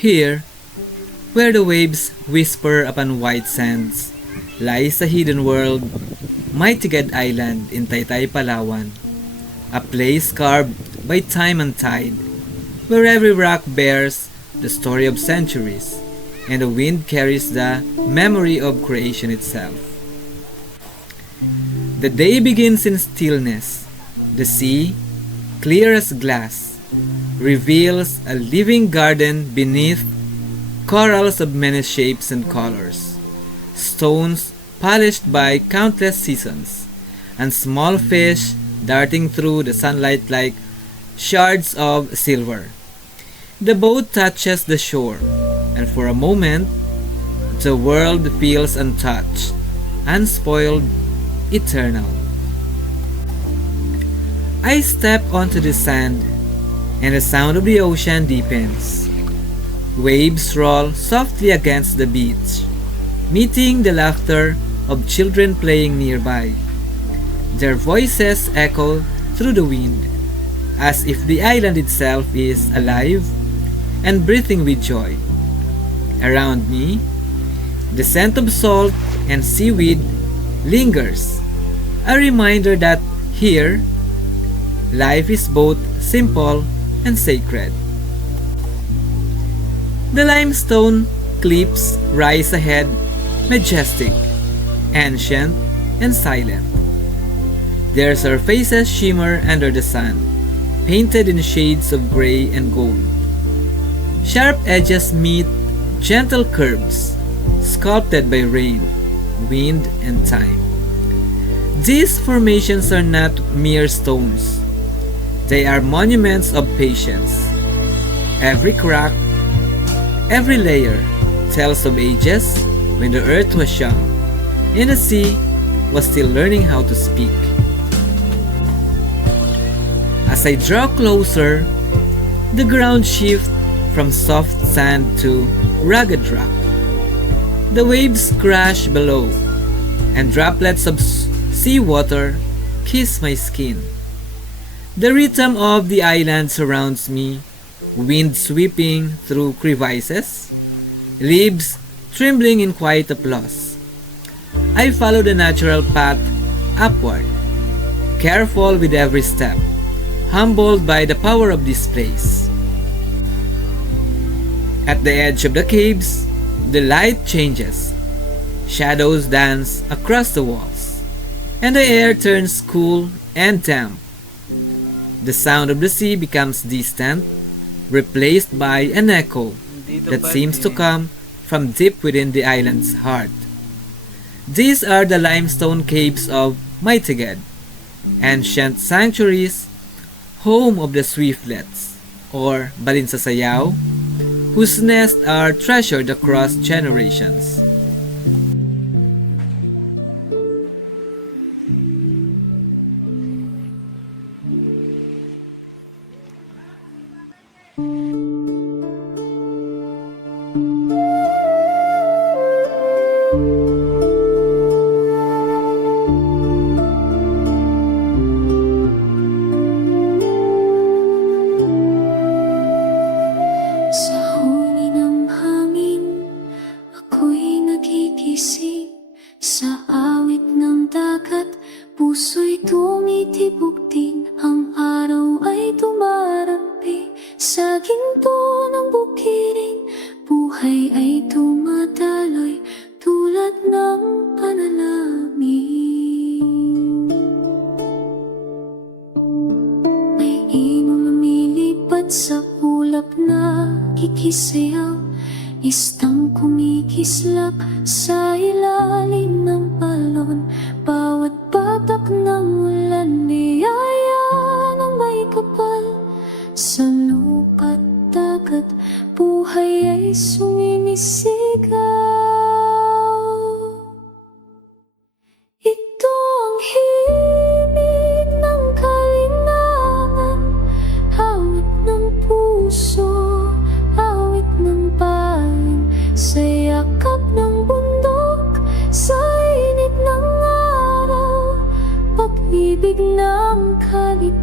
Here, where the waves whisper upon white sands, lies a hidden world, Maytegued Island in Taytay, Palawan, a place carved by time and tide, where every rock bears the story of centuries, and the wind carries the memory of creation itself. The day begins in stillness. The sea, clear as glass, reveals a living garden beneath corals of many shapes and colors, stones polished by countless seasons, and small fish darting through the sunlight like shards of silver. The boat touches the shore, and for a moment, the world feels untouched, unspoiled, eternal. I step onto the sand, and the sound of the ocean deepens. Waves roll softly against the beach, meeting the laughter of children playing nearby. Their voices echo through the wind, as if the island itself is alive and breathing with joy. Around me, the scent of salt and seaweed lingers, a reminder that here, life is both simple and sacred. The limestone cliffs rise ahead, majestic, ancient, and silent. Their surfaces shimmer under the sun, painted in shades of gray and gold. Sharp edges meet gentle curves, sculpted by rain, wind, and time. These formations are not mere stones. They are monuments of patience. Every crack, every layer tells of ages when the earth was young and the sea was still learning how to speak. As I draw closer, the ground shifts from soft sand to rugged rock. The waves crash below, and droplets of seawater kiss my skin. The rhythm of the island surrounds me, wind sweeping through crevices, leaves trembling in quiet applause. I follow the natural path upward, careful with every step, humbled by the power of this place. At the edge of the caves, the light changes. Shadows dance across the walls, and the air turns cool and damp. The sound of the sea becomes distant, replaced by an echo that seems to come from deep within the island's heart. These are the limestone caves of Maytegued, ancient sanctuaries, home of the swiftlets, or balinsasayaw, whose nests are treasured across generations. Sa huni ng hangin, ako'y nagigising. Sa awit ng dagat, puso'y tumitibok din. Ang araw ay tumarampi sa ginto ng bukirin. Buhay ay tumataloy tulad ng panalangin. May imong lumilipad sa ulap na kikisayaw, istang kumikislap sa ilalim ng balon. Bawat patak ng ulan, niyaya ng may kapal. Sa lupa't dagat, buhay ay sumimisigaw.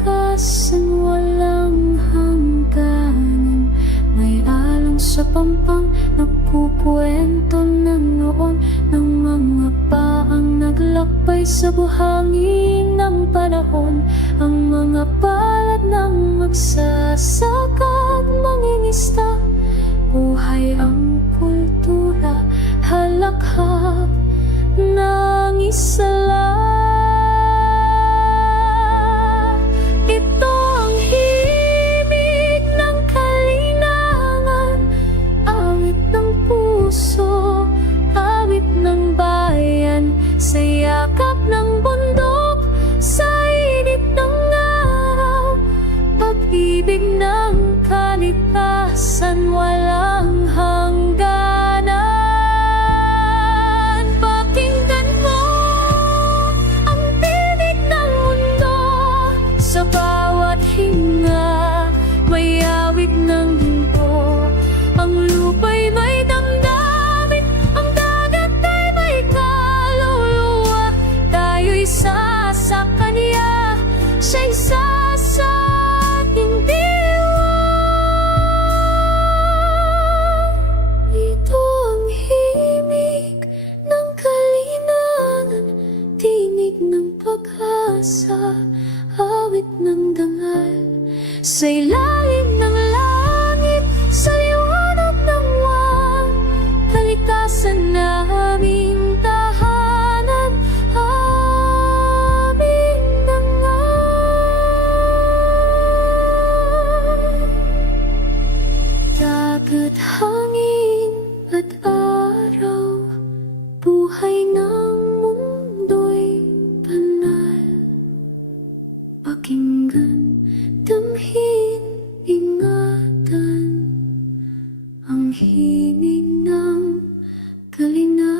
kalikasan walang hangganan. May alon sa pampang nagkukwento na noon ng mga paang naglakbay sa buhangin ng panahon. Ang mga palad ng magsasaka at mangingista, buhay ang kultura, halakhak ng isa lang. Ito ang himig ng Kalinangan, awit ng puso, awit ng bayan, sa yakap ng bundok, sa init ng araw, pag-ibig ng kalikasan walang hangganan. Pakinggan mo ang tinig ng mundo, sa bawat hinga may awit ng ginto. Ang lupa'y may damdamin, ang dagat ay may kaluluwa. Tayo'y isa sa kanya, siya isa sa ating diwa. Ito ang himig ng Kalinangan, tinig ng pag-asa, awit ng dangal, sa ilalim ng langit, sa liwanag ng buwan. Kalikasan na aming tahanan, aming dangal. Dagat, hangin at araw, buhay ng mundo'y banal. Pakinggan, damhin, ingatan ang himig ng Kalinangan.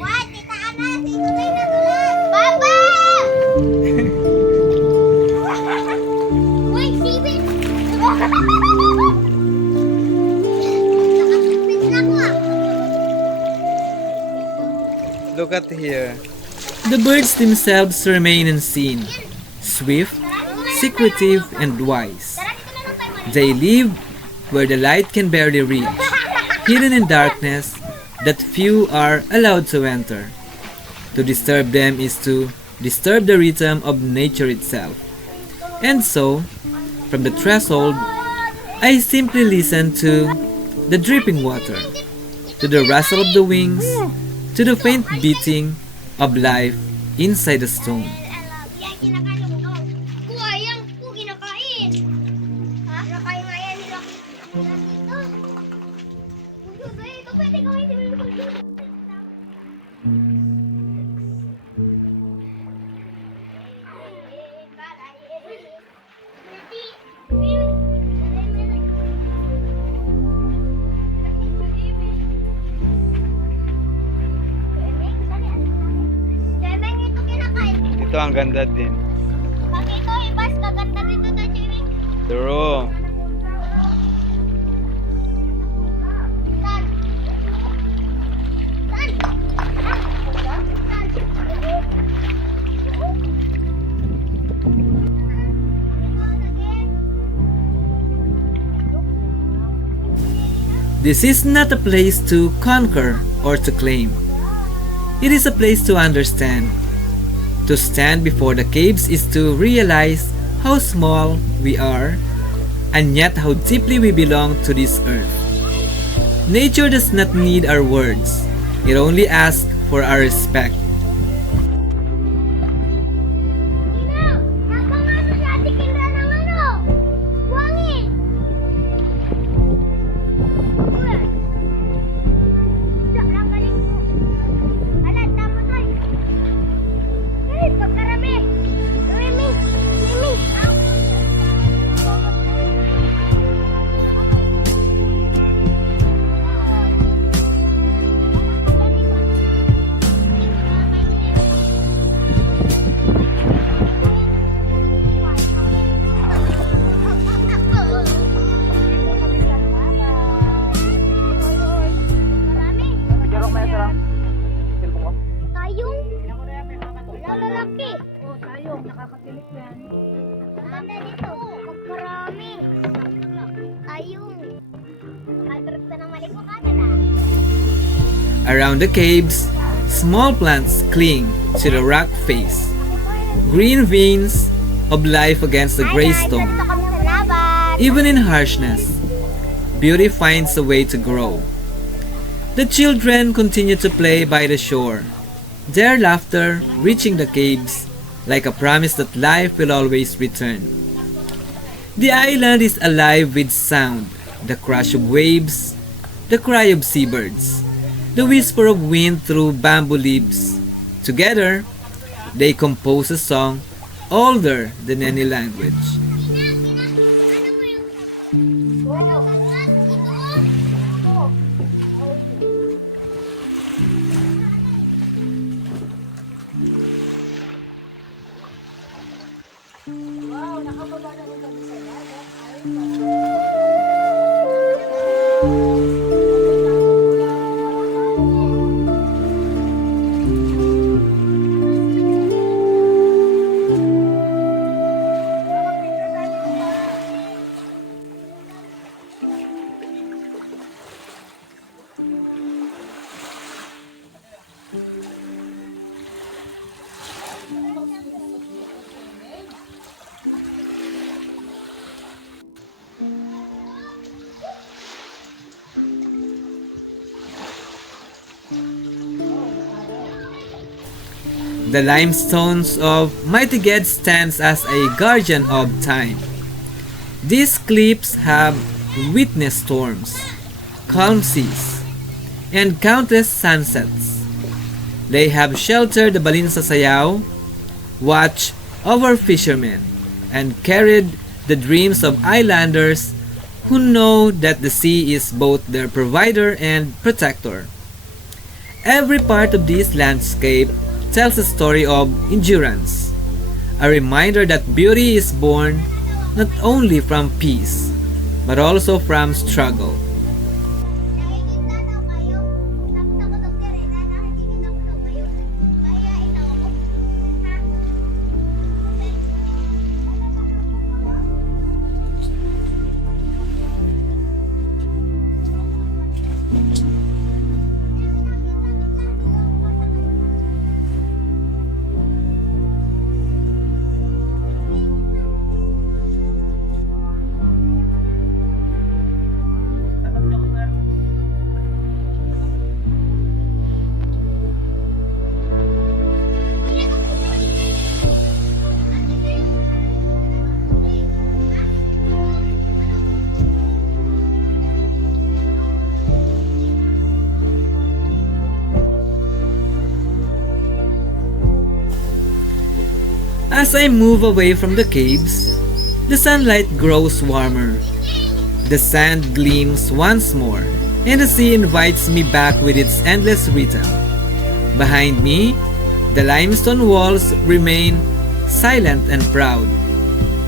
Wah, kita anak itu kayak Papa. Woi, sibit. Look at here. The birds themselves remain unseen, swift, secretive, and wise. They live where the light can barely reach, hidden in darkness that few are allowed to enter. To disturb them is to disturb the rhythm of nature itself. And so, from the threshold, I simply listen to the dripping water, to the rustle of the wings, to the faint beating of life inside the stone. Yan kinakain mo. Kuha yan po kinakain. Ha? Kinakain nga yan nila. Yan dito. Ito pwede gawin din mo. Ito ang ganda din. Pag ito ibas, kaganda dito na Jimmy. True. Saan? Saan? This is not a place to conquer or to claim. It is a place to understand. To stand before the caves is to realize how small we are and yet how deeply we belong to this earth. Nature does not need our words. It only asks for our respect. Ina, napangano si Ate Kindra ng ano? Buwangin! Uy! Diyak lang galing mo. Alam, tama tayo. Hey, pagkarami! Remy! Remy! Ayong, nakakakilig yan. Ang ganda dito. Magparami. Ayun. Makadrop na ng maliko ka na. Around the caves, small plants cling to the rock face. Green veins of life against the gray stone. Gusto kami sa laban. Even in harshness, beauty finds a way to grow. The children continue to play by the shore, their laughter reaching the caves like a promise that life will always return. The island is alive with sound, the crash of waves, the cry of seabirds, the whisper of wind through bamboo leaves. Together, they compose a song older than any language. Wow, nakababa na rin kami sa dagat. The limestones of Maytegued stands as a guardian of time. These cliffs have witnessed storms, calm seas, and countless sunsets. They have sheltered the balin sa sayaw, watched over fishermen, and carried the dreams of islanders who know that the sea is both their provider and protector. Every part of this landscape tells a story of endurance, a reminder that beauty is born not only from peace, but also from struggle. Nakikita daw kayo. Tapos ako doktor eh. Nakikita ko daw kayo. Kaya itaw ako. Ha? As I move away from the caves, the sunlight grows warmer. The sand gleams once more, and the sea invites me back with its endless rhythm. Behind me, the limestone walls remain silent and proud,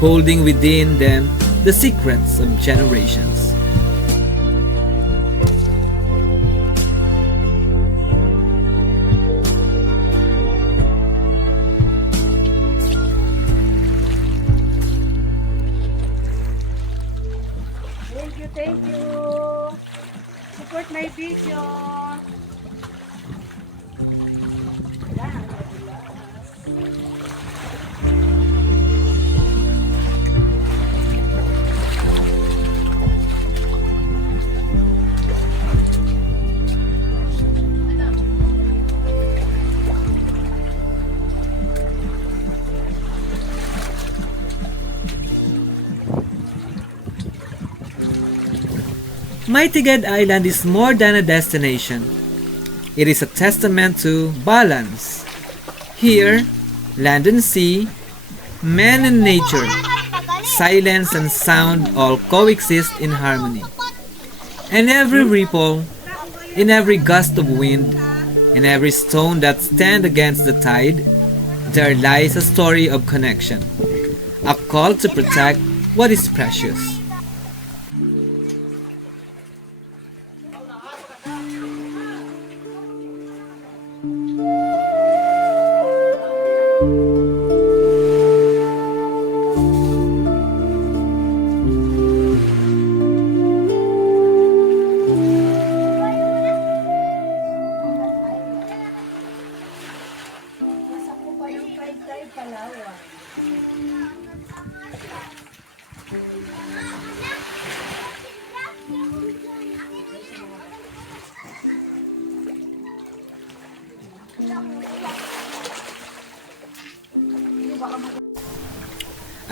holding within them the secrets of generations. Thank you. Support my video. Maytegued Island is more than a destination. It is a testament to balance. Here, land and sea, man and nature, silence and sound all coexist in harmony. And every ripple, in every gust of wind, in every stone that stands against the tide, there lies a story of connection, a call to protect what is precious.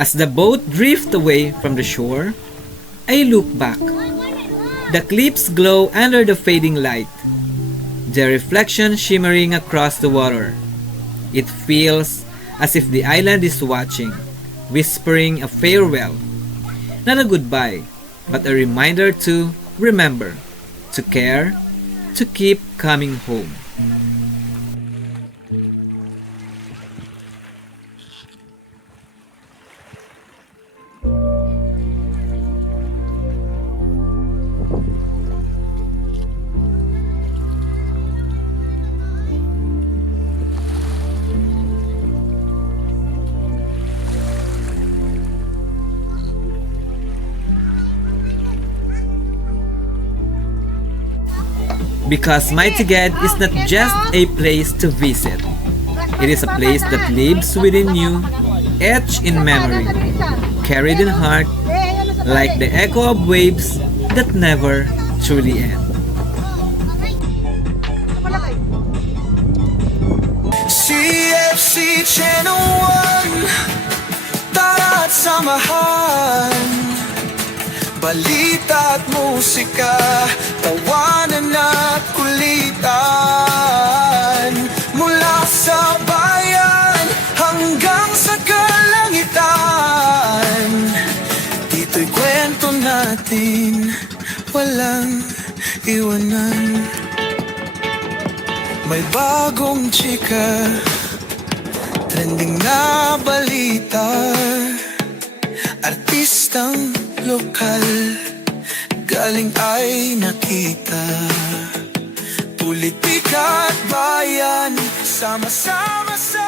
As the boat drifts away from the shore, I look back. The cliffs glow under the fading light, their reflection shimmering across the water. It feels as if the island is watching, whispering a farewell. Not a goodbye, but a reminder to remember, to care, to keep coming home. Because Maytegued is not just a place to visit. It is a place that lives within you, etched in memory, carried in heart, like the echo of waves that never truly end. CFC Channel 1, tara't samahan. Balita at musika, tawanan at kulitan. Mula sa bayan hanggang sa kalangitan, dito'y kwento natin, walang iwanan. May bagong chika, trending na balita, artistang lokal, galing ay nakita. Politika at bayan, sama-sama sa